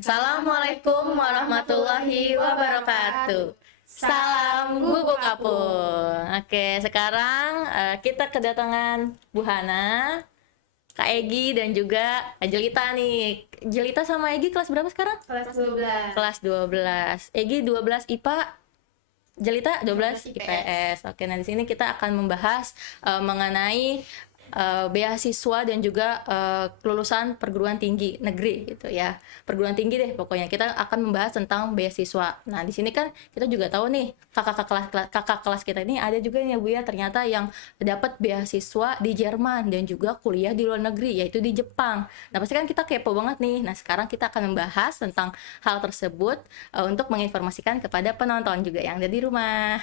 Assalamualaikum warahmatullahi wabarakatuh. Salam Guguk Kapur. Oke, sekarang kita kedatangan Bu Hana, Kak Egi dan juga Jelita nih. Jelita sama Egi kelas berapa sekarang? Kelas 12. Kelas 12. Egi 12 IPA, Jelita 12 IPS. Oke, nah di sini kita akan membahas mengenai beasiswa dan juga lulusan perguruan tinggi negeri gitu ya. Perguruan tinggi deh pokoknya. Kita akan membahas tentang beasiswa. Nah, di sini kan kita juga tahu nih kakak kelas kita ini ada juga nih ya Bu ya, ternyata yang dapat beasiswa di Jerman dan juga kuliah di luar negeri yaitu di Jepang. Nah, pasti kan kita kepo banget nih. Nah, sekarang kita akan membahas tentang hal tersebut untuk menginformasikan kepada penonton juga yang ada di rumah.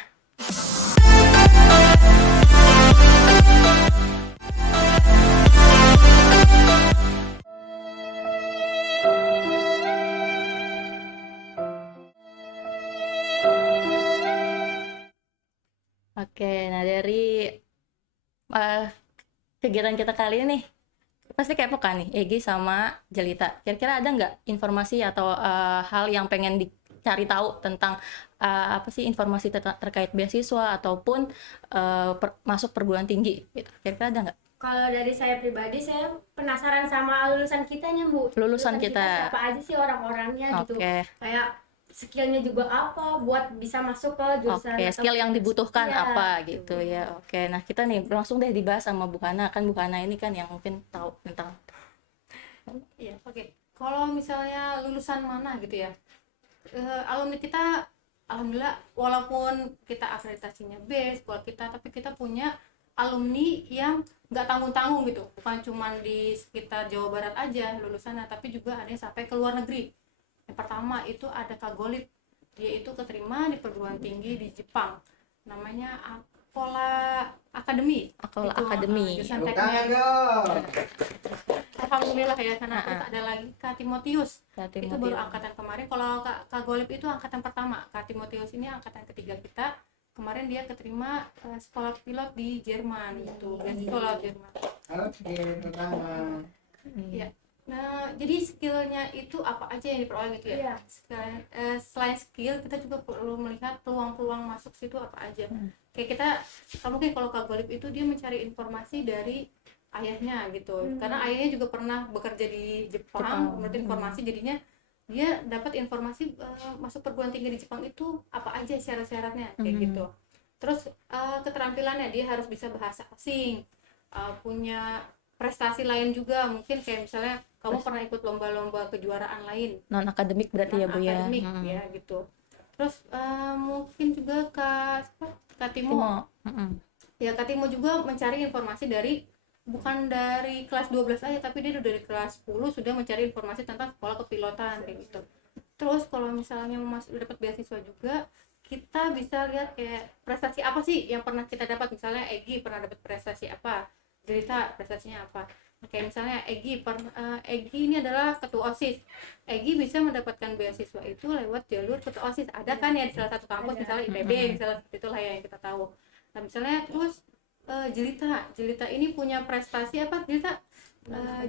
Oke, nah dari kegiatan kita kali ini pasti kepo kan nih, Egi sama Jelita. Kira-kira ada nggak informasi atau hal yang pengen dicari tahu tentang apa sih informasi terkait beasiswa ataupun masuk perguruan tinggi? Gitu. Kira-kira ada nggak? Kalau dari saya pribadi, saya penasaran sama lulusan kitanya, Bu. Lulusan kita. Siapa aja sih orang-orangnya gitu. Oke. Kayak skillnya juga apa buat bisa masuk ke jurusan. Oke, skill yang dibutuhkan Iya, apa gitu ya. Oke, nah kita nih langsung deh dibahas sama Bu Hana. Kan Bu Hana ini kan yang mungkin tahu tentang. Iya, oke. Kalau misalnya lulusan mana gitu ya, alumni kita, alhamdulillah, walaupun kita akreditasinya B, sekolah kita, tapi kita punya alumni yang nggak tanggung-tanggung gitu, bukan cuma di sekitar Jawa Barat aja lulusannya, tapi juga ada yang sampai ke luar negeri. Yang pertama itu ada Kak Golip, dia itu keterima di perguruan tinggi di Jepang, namanya Akola Academy. Akola Itu, Academy. jurusan teknik. Alhamdulillah ya sana. Terus ada lagi Kak Timotius. Itu baru angkatan kemarin. Kalau Kak Golip itu angkatan pertama. Kak Timotius ini angkatan ketiga kita. Kemarin dia keterima sekolah pilot di Jerman gitu. Sekolah Jerman. Oke, pertama. Ya. Nah, jadi skillnya itu apa aja yang diperoleh gitu ya? Iya. Selain skill, kita juga perlu melihat peluang-peluang masuk situ apa aja. Kayak kita, mungkin kalau Kak Golip itu dia mencari informasi dari ayahnya gitu. Karena ayahnya juga pernah bekerja di Jepang. Menurut informasi jadinya dia dapat informasi masuk perguruan tinggi di Jepang itu apa aja syarat-syaratnya kayak gitu. Terus keterampilannya dia harus bisa bahasa asing, punya prestasi lain juga, mungkin kayak misalnya kamu pernah ikut lomba-lomba kejuaraan lain Non akademik berarti ya Bu ya. akademik ya gitu. Terus mungkin juga Kak Timo. Ya, Kak Timo juga mencari informasi bukan dari kelas 12 aja, tapi dia udah dari kelas 10 sudah mencari informasi tentang sekolah kepilotan kayak gitu. Terus kalau misalnya dapat beasiswa juga, kita bisa lihat kayak prestasi apa sih yang pernah kita dapat. Misalnya Egi pernah dapat prestasi apa, Jelita prestasinya apa. Kayak misalnya Egi ini adalah ketua OSIS. Egi bisa mendapatkan beasiswa itu lewat jalur ketua OSIS. Ada kan ya di salah satu kampus, misalnya IPB, misalnya itulah yang kita tahu. Nah, misalnya terus Jelita ini punya prestasi apa? Jelita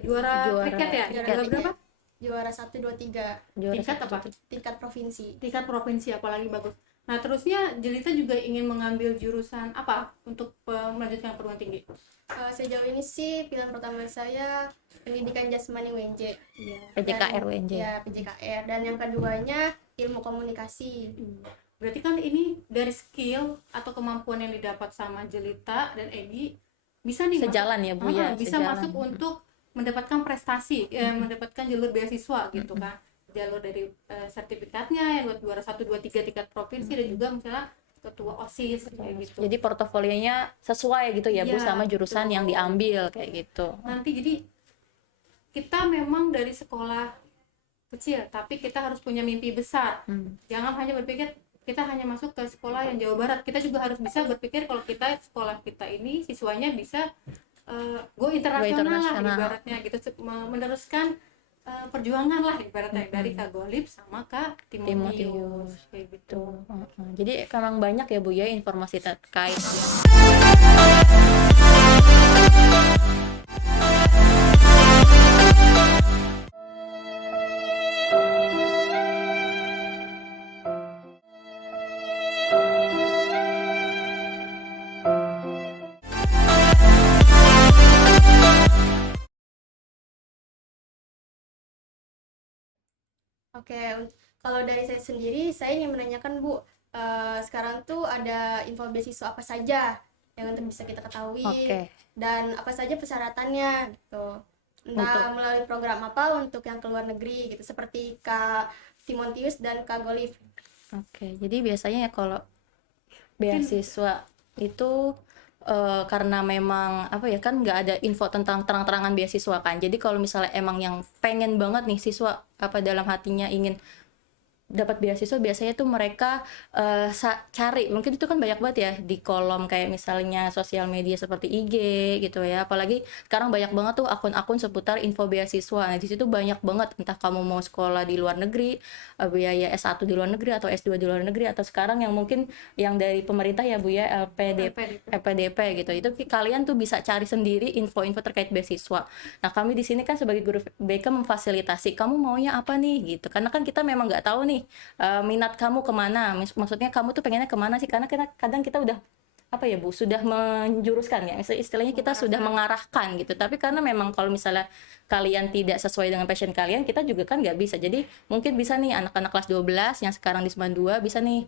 juara kriket ya? Juara berapa? Juara 1, 2, 3. Tingkat apa? Tingkat provinsi. Tingkat provinsi, apalagi bagus. Nah, terusnya Jelita juga ingin mengambil jurusan apa untuk melanjutkan perguruan tinggi? Sejauh ini sih pilihan pertama saya pendidikan jasmani UNJ. PJKR UNJ. Ya, PJKR. Dan yang keduanya ilmu komunikasi. Berarti kan ini dari skill atau kemampuan yang didapat sama Jelita dan Egi bisa nih Sejalan ya Bu ya. bisa sejalan. masuk untuk mendapatkan prestasi, mendapatkan jalur beasiswa gitu kan. Jalur dari sertifikatnya yang buat juara 1, 2, 3 tingkat provinsi dan juga misalnya ketua OSIS kayak gitu. Jadi portofolionya sesuai gitu ya Bu Iya, sama jurusan betul. yang diambil kayak gitu. Nanti jadi kita memang dari sekolah kecil, tapi kita harus punya mimpi besar. Jangan hanya berpikir kita hanya masuk ke sekolah yang Jawa Barat. Kita juga harus bisa berpikir kalau sekolah kita ini siswanya bisa go internasional lah ibaratnya gitu, meneruskan perjuangan lah ibaratnya dari Kak Golip sama Kak Timotius kayak gitu. Jadi memang banyak ya Bu ya informasi terkait ya. Oke, kalau dari saya sendiri, saya ingin menanyakan Bu, sekarang tuh ada info beasiswa apa saja yang untuk bisa kita ketahui Oke. dan apa saja persyaratannya gitu. Entah melalui program apa untuk yang ke luar negeri gitu, seperti Kak Timotius dan Kak Golif. Oke, jadi biasanya ya kalau beasiswa itu karena memang apa ya kan nggak ada info tentang terang-terangan beasiswa kan. Jadi kalau misalnya emang yang pengen banget nih siswa apa dalam hatinya ingin dapat beasiswa biasanya tuh mereka cari mungkin itu kan banyak banget ya di kolom kayak misalnya sosial media seperti IG gitu ya, apalagi sekarang banyak banget tuh akun-akun seputar info beasiswa. Nah di situ banyak banget, entah kamu mau sekolah di luar negeri, biaya S1 di luar negeri atau S2 di luar negeri, atau sekarang yang mungkin yang dari pemerintah ya Bu ya, LPDP gitu, itu kalian tuh bisa cari sendiri info-info terkait beasiswa. Nah kami di sini kan sebagai guru BK memfasilitasi kamu maunya apa nih gitu, karena kan kita memang nggak tahu nih minat kamu kemana. Maksudnya kamu tuh pengennya kemana sih, karena kadang kita udah apa ya Bu, sudah menjuruskan ya, istilahnya kita sudah mengarahkan gitu, tapi karena memang kalau misalnya kalian tidak sesuai dengan passion kalian, kita juga kan nggak bisa. Jadi mungkin bisa nih anak-anak kelas 12 yang sekarang di 92 bisa nih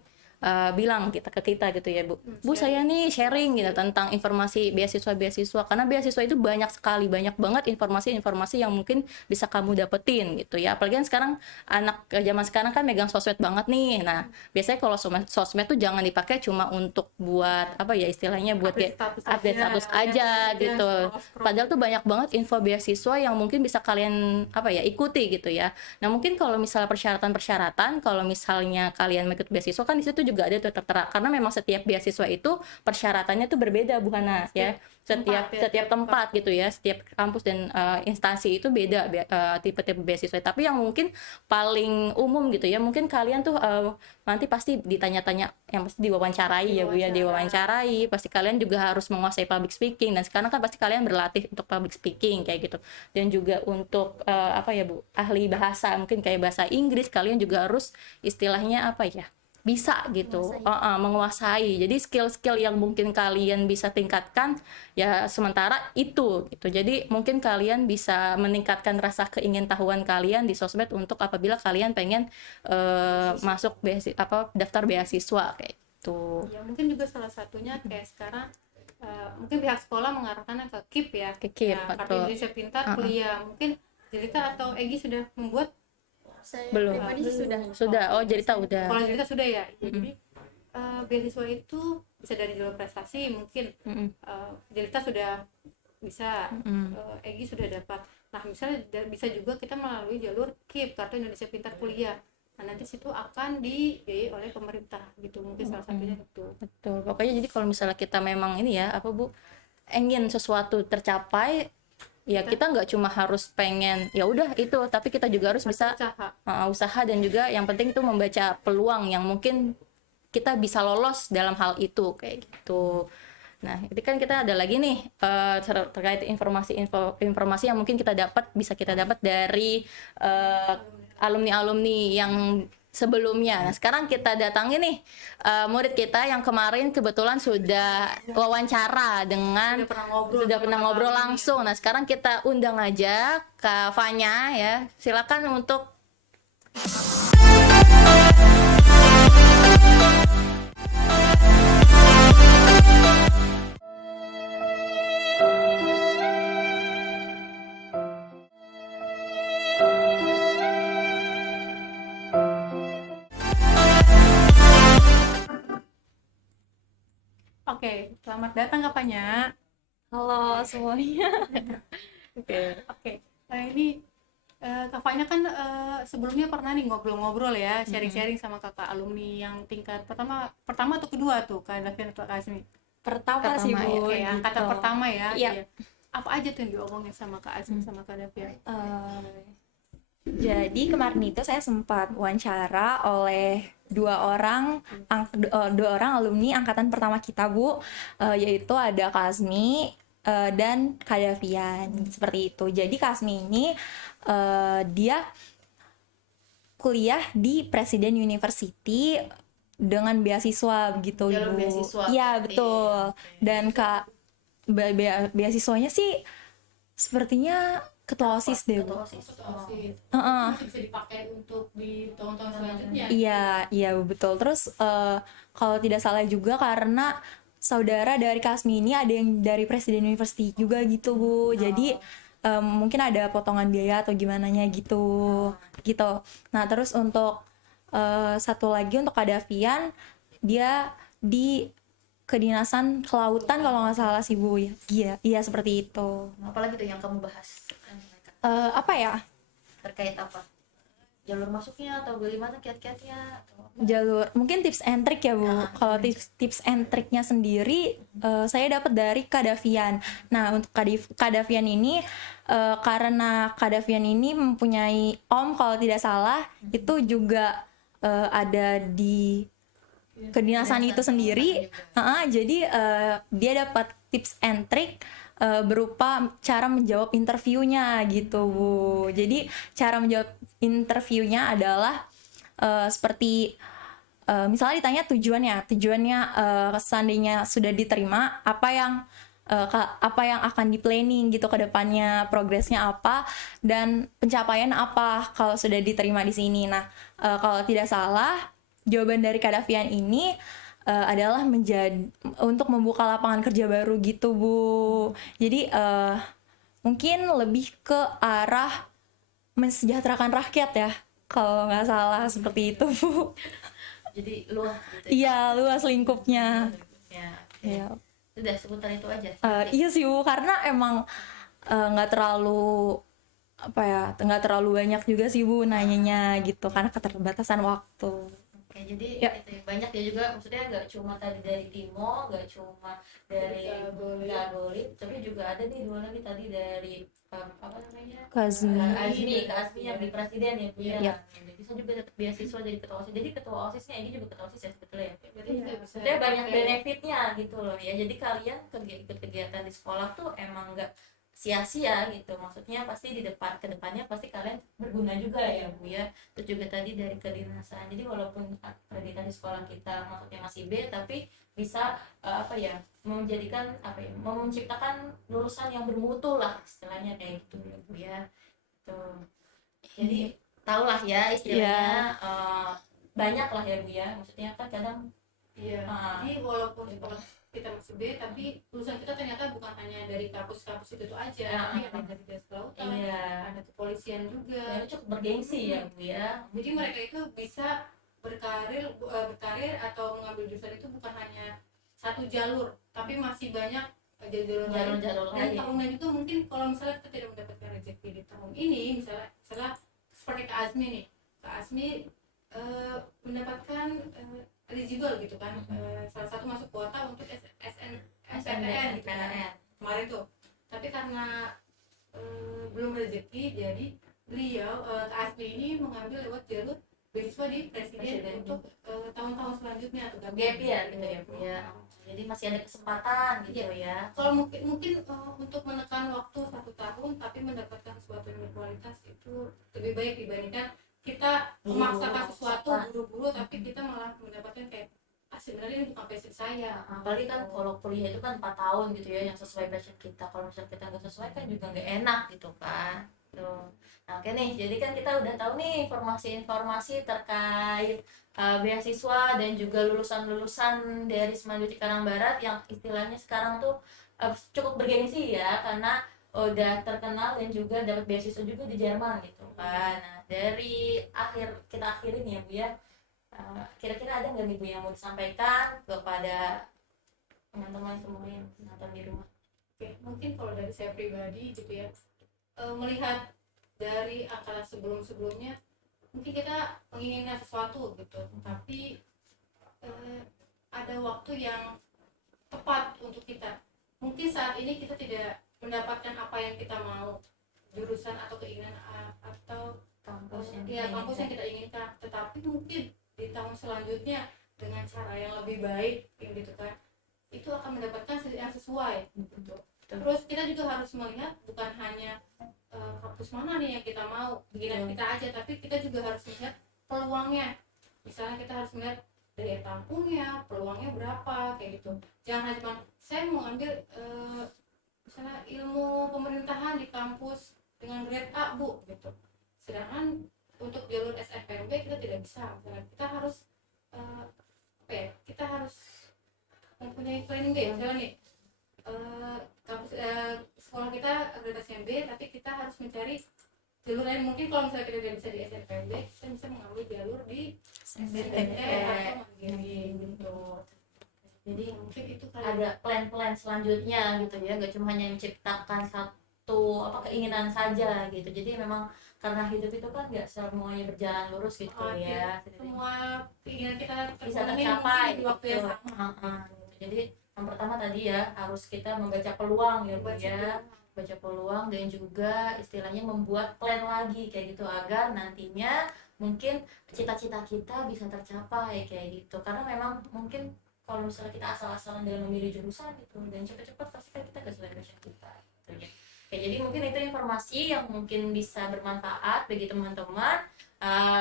bilang kita ke kita gitu ya Bu, Bu saya nih sharing gitu tentang informasi beasiswa, karena beasiswa itu banyak sekali, banyak banget informasi-informasi yang mungkin bisa kamu dapetin gitu ya. Apalagi kan sekarang anak zaman sekarang kan megang sosmed banget nih. Nah biasanya kalau sosmed tuh jangan dipakai cuma untuk buat apa ya istilahnya, buat kayak update status aja gitu. Padahal tuh banyak banget info beasiswa yang mungkin bisa kalian apa ya ikuti gitu ya. Nah mungkin kalau misalnya persyaratan, kalau misalnya kalian mengikuti beasiswa kan di situ juga ada tuh tertera, karena memang setiap beasiswa itu persyaratannya tuh berbeda Bu Hana ya, setiap tempat gitu ya, setiap kampus dan instansi itu beda tipe-tipe beasiswa. Tapi yang mungkin paling umum gitu ya, mungkin kalian tuh nanti pasti ditanya-tanya, yang pasti diwawancarai ya Bu ya, diwawancarai, pasti kalian juga harus menguasai public speaking, dan sekarang kan pasti kalian berlatih untuk public speaking kayak gitu, dan juga untuk apa ya Bu, ahli bahasa, mungkin kayak bahasa Inggris kalian juga harus istilahnya apa ya, bisa gitu menguasai. Jadi skill-skill yang mungkin kalian bisa tingkatkan ya sementara itu gitu. Jadi mungkin kalian bisa meningkatkan rasa keingintahuan kalian di sosmed untuk apabila kalian pengen masuk daftar beasiswa kayak gitu. Ya mungkin juga salah satunya kayak sekarang mungkin pihak sekolah mengarahkannya ke KIP ya, Ke KIP, ya, Kartu betul. Indonesia Pintar Kuliah. Mungkin Jelita atau Egi sudah membuat? Saya Belum. pribadi sih sudah. Sudah. Oh Jelita udah. Kalau Jelita sudah ya. Jadi beasiswa itu bisa dari jalur prestasi mungkin. Jelita sudah bisa, Egi sudah dapat. Nah misalnya bisa juga kita melalui jalur KIP, Kartu Indonesia Pintar Kuliah. Nah nanti situ akan dibiayai oleh pemerintah gitu, mungkin salah satunya itu. Betul. Pokoknya jadi kalau misalnya kita memang ini ya apa Bu, ingin sesuatu tercapai, ya kita nggak cuma harus pengen ya udah itu, tapi kita juga harus bisa usaha, dan juga yang penting itu membaca peluang yang mungkin kita bisa lolos dalam hal itu kayak gitu. Nah ini kan kita ada lagi nih terkait informasi yang mungkin bisa kita dapat dari alumni yang sebelumnya. Nah sekarang kita datangi nih murid kita yang kemarin kebetulan sudah wawancara dengan sudah pernah ngobrol langsung. Nah sekarang kita undang aja Kak Fanya ya, silakan untuk Oke, selamat datang Kak Fanya. Halo semuanya. Oke. Nah ini Kak Fanya kan sebelumnya pernah nih ngobrol-ngobrol ya, sharing-sharing sama kakak alumni yang tingkat pertama atau kedua tuh, Kak Davian atau Kak Asmi? Pertama sih Bu. Oke, angkatan pertama ya. Iya. Apa aja tuh yang diomongin sama Kak Asmi sama Kak Davian? Jadi kemarin itu saya sempat wawancara oleh dua orang alumni angkatan pertama kita Bu, yaitu ada Kak Asmi dan Kak Davian, seperti itu. Jadi Kak Asmi ini dia kuliah di Presiden University dengan beasiswa gitu jalur Ibu. beasiswa. Iya betul. Dan Kak beasiswanya sih sepertinya ketua OSIS deh Bu. Ketua OSIS. OSIS. Heeh. Masih bisa dipakai untuk di tahun-tahun selanjutnya. Iya betul. Terus kalau tidak salah juga karena saudara dari Kasmi ini ada yang dari Presiden University juga gitu Bu. Jadi mungkin ada potongan biaya atau gimana gitu. Nah terus untuk satu lagi untuk Kadafian, dia di kedinasan kelautan kalau nggak salah sih Bu. Iya seperti itu. Apalagi tuh yang kamu bahas? Apa ya? Terkait apa? Jalur masuknya atau bagaimana kiat-kiatnya? Jalur mungkin tips and trick ya Bu. Kalau tips and tricknya sendiri saya dapat dari Kadafian. Nah untuk Kadafian ini karena Kadafian ini mempunyai om kalau tidak salah itu juga ada di kedinasan itu sendiri. Jadi dia dapat tips and trick berupa cara menjawab interviewnya gitu Bu. Jadi cara menjawab interviewnya adalah seperti misalnya ditanya tujuannya seandainya sudah diterima apa yang akan di planning gitu ke depannya, progresnya apa dan pencapaian apa kalau sudah diterima di sini. Nah kalau tidak salah jawaban dari Kadafian ini adalah untuk membuka lapangan kerja baru gitu Bu. Jadi mungkin lebih ke arah mensejahterakan rakyat ya kalau nggak salah seperti itu Bu. Jadi luas gitu. Iya luas lingkupnya. Ya. Iya. Sudah seputar itu aja. Iya sih Bu, karena emang nggak terlalu nggak terlalu banyak juga sih Bu nanyanya gitu karena keterbatasan waktu. Oke, jadi Ya. itu ya, banyak ya juga, maksudnya nggak cuma tadi dari Timo, nggak cuma dari Gagolit, tapi juga ada nih dua lagi tadi dari apa namanya? Kasmi. Kak Azmi yang di presiden ya Bu ya. Iya. Bisa juga dapat beasiswa dari ketua OSIS. Jadi ketua OSISnya ini juga ketua OSIS ya sebetulnya ya. Berarti Iya. kita bisa Sebenarnya banyak pakai- benefitnya gitu loh ya. Jadi kalian ikut kegiatan di sekolah tuh emang nggak sia-sia gitu, maksudnya pasti di kedepannya pasti kalian berguna juga ya Bu ya. Terus juga tadi dari kedinasan, jadi walaupun pendidikan di sekolah kita maksudnya masih B tapi bisa menciptakan lulusan yang bermutu lah istilahnya kayak gitu ya Bu ya. Tuh. Jadi tau lah ya istilahnya banyak lah ya Bu ya, maksudnya kan kadang Iya. Jadi walaupun sekolah kita masih B, tapi lulusan kita ternyata bukan hanya dari kampus-kampus itu aja, tapi ada dari dinas kelautan, iya ada kepolisian juga. ya, cukup bergengsi ya Bu ya. Jadi mereka itu bisa berkarir atau mengambil jurusan itu bukan hanya satu jalur, tapi masih banyak jalur lain. Jalur-jalur Dan lain. tahunan itu mungkin kalau misalnya kita tidak mendapatkan rezeki di tahun ini, misalnya seperti Kak Azmi nih, Kak Azmi mendapatkan eligible gitu kan, salah satu masuk kuota untuk SNMPTN gitu kan kemarin tuh, tapi karena belum rezeki, jadi beliau Kak Azmi ini mengambil lewat jalur beasiswa di presiden untuk tahun-tahun selanjutnya atau Gap ya gitu ya Bu ya. Jadi masih ada kesempatan gitu ya. kalau mungkin untuk menekan waktu 1 tahun tapi mendapatkan sesuatu yang berkualitas itu lebih baik dibandingkan kita memaksakan sesuatu buru-buru tapi kita malah mendapatkan kayak sebenarnya ini bukan passion saya. Apalagi kan kalau kuliah itu kan 4 tahun gitu ya yang sesuai passion kita. Kalau misalnya kita nggak sesuai kan juga nggak enak gitu kan. Tuh. Nah, oke nih, jadi kan kita udah tahu nih informasi-informasi terkait beasiswa dan juga lulusan-lulusan dari Semandu Cikarang Barat yang istilahnya sekarang tuh cukup bergengsi ya karena udah terkenal dan juga dapat beasiswa juga di Jerman gitu kan. Nah, dari kita akhirin ya Bu ya. Kira-kira ada nggak nih Bu yang mau disampaikan kepada teman-teman semua yang nonton di rumah? Oke, mungkin kalau dari saya pribadi gitu ya, melihat dari angkatan sebelum-sebelumnya mungkin kita menginginkan sesuatu gitu, tapi ada waktu yang tepat untuk kita. Mungkin saat ini kita tidak mendapatkan apa yang kita mau, jurusan atau keinginan atau Kampus yang kampus yang kita inginkan, tetapi mungkin di tahun selanjutnya dengan cara yang lebih baik gitu kan, itu akan mendapatkan yang sesuai gitu. Terus kita juga harus melihat bukan hanya kampus mana nih yang kita mau, bikinan kita aja, tapi kita juga harus melihat peluangnya. Misalnya kita harus melihat daya tampungnya, peluangnya berapa kayak gitu. Jangan cuma saya mau ambil misalnya ilmu pemerintahan di kampus dengan grade A Bu gitu. Sedangkan untuk jalur SNMPTN kita tidak bisa. Misalnya kita harus kita harus mempunyai planning B. Misalnya nih sekolah kita akreditasi B, tapi kita harus mencari jalur lain. Mungkin kalau misalnya kita tidak bisa di SNMPTN, kita bisa mengambil jalur di SNMPTN atau mandiri gitu. Jadi Mungkin itu kali. ada plan-plan selanjutnya gitu ya, gak cuma hanya menciptakan satu keinginan saja gitu. Jadi memang karena hidup itu kan gak semuanya berjalan lurus gitu ya. Semua keinginan kita Bisa terpenuhi tercapai mungkin di waktu yang gitu. sama. Jadi yang pertama tadi ya harus kita membaca peluang ya Bu ya, baca peluang dan juga istilahnya membuat plan lagi kayak gitu agar nantinya mungkin cita-cita kita bisa tercapai kayak gitu. Karena memang mungkin kalau misalnya kita asal-asalan dalam memilih jurusan gitu dan cepet-cepet pasti kan kita gak sesuai passion kita gitu ya. Oke, jadi mungkin itu informasi yang mungkin bisa bermanfaat bagi teman-teman.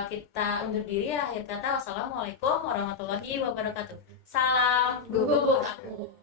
Kita undur diri ya. Akhir kata, wassalamualaikum warahmatullahi wabarakatuh. Salam gubuk aku.